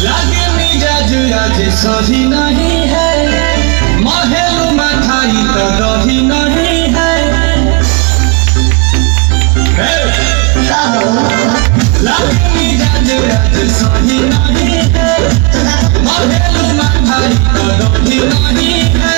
लागे मिजाज आज सही नहीं है, महल मठाई तो रही नहीं है। लागे मिजाज आज सही नहीं है, महल मठाई तो रही नहीं है।